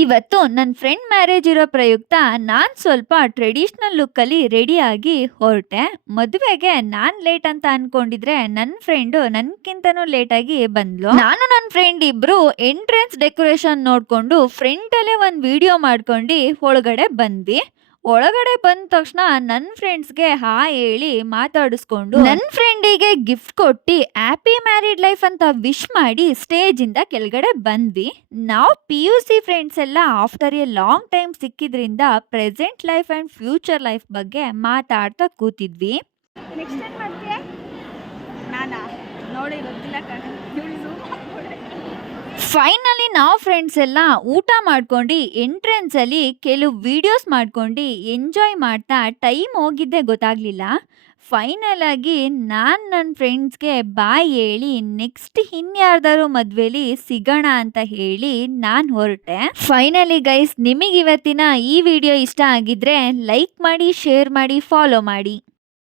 ಇವತ್ತು ನನ್ನ friend marriage ಇರೋ ಪ್ರಯುಕ್ತ ನಾನು ಸ್ವಲ್ಪ ಟ್ರೆಡಿಷನಲ್ ಲುಕ್ಕಲ್ಲಿ ರೆಡಿಯಾಗಿ ಹೊರಟೆ. ಮದುವೆಗೆ ನಾನು ಲೇಟ್ ಅಂತ ಅನ್ಕೊಂಡಿದ್ರೆ ನನ್ನ ಫ್ರೆಂಡು ನನ್ಕಿಂತನೂ ಲೇಟಾಗಿ ಬಂದ್ಲು. ನಾನು ನನ್ನ ಫ್ರೆಂಡ್ ಇಬ್ರು ಎಂಟ್ರೆನ್ಸ್ ಡೆಕೋರೇಷನ್ ನೋಡ್ಕೊಂಡು ಫ್ರಂಟಲ್ಲೇ ಒಂದು ವಿಡಿಯೋ ಮಾಡ್ಕೊಂಡು ಒಳಗಡೆ ಬಂದ್ವಿ. ಒಳಗಡೆ ಬಂದ ತಕ್ಷಣ ನನ್ನ ಫ್ರೆಂಡ್ಸ್ಗೆ ಹಾಯ್ ಹೇಳಿ ಮಾತಾಡಿಸ್ಕೊಂಡು ನನ್ನ ಫ್ರೆಂಡಿಗೆ ಗಿಫ್ಟ್ ಕೊಟ್ಟು ಹ್ಯಾಪಿ ಮ್ಯಾರಿಡ್ ಲೈಫ್ ಅಂತ ವಿಶ್ ಮಾಡಿ ಸ್ಟೇಜ್ ಇಂದ ಕೆಳಗಡೆ ಬಂದ್ವಿ. ನಾವು PUC ಫ್ರೆಂಡ್ಸ್ ಎಲ್ಲ ಆಫ್ಟರ್ ಎ ಲಾಂಗ್ ಟೈಮ್ ಸಿಕ್ಕಿದ್ರಿಂದ present life and future life ಬಗ್ಗೆ ಮಾತಾಡ್ತಾ ಕೂತಿದ್ವಿ. ನೆಕ್ಸ್ಟ್ ಏನು ಮಾಡ್ತೀಯ? ನಾನಾ ನೋಡಿ ಗೊತ್ತಿಲ್ಲ ಕಣ. ಫೈನಲಿ ನಾವು ಫ್ರೆಂಡ್ಸ್ ಎಲ್ಲ ಊಟ ಮಾಡ್ಕೊಂಡು ಎಂಟ್ರೆನ್ಸ್ ಅಲ್ಲಿ ಕೆಲವು ವಿಡಿಯೋಸ್ ಮಾಡ್ಕೊಂಡು ಎಂಜಾಯ್ ಮಾಡ್ತಾ ಟೈಮ್ ಹೋಗಿದ್ದೆ ಗೊತ್ತಾಗ್ಲಿಲ್ಲ. ಫೈನಲ್ ಆಗಿ ನಾನು ನನ್ನ ಫ್ರೆಂಡ್ಸ್ಗೆ ಬಾಯ್ ಹೇಳಿ ನೆಕ್ಸ್ಟ್ ಇನ್ಯಾರ್ದಾರು ಮದ್ವೆಲಿ ಸಿಗೋಣ ಅಂತ ಹೇಳಿ ನಾನು ಹೊರಟೆ. ಫೈನಲಿ ಗೈಸ್, ನಿಮಗೆ ಇವತ್ತಿನ ಈ ವಿಡಿಯೋ ಇಷ್ಟ ಆಗಿದ್ರೆ ಲೈಕ್ ಮಾಡಿ, ಶೇರ್ ಮಾಡಿ, ಫಾಲೋ ಮಾಡಿ.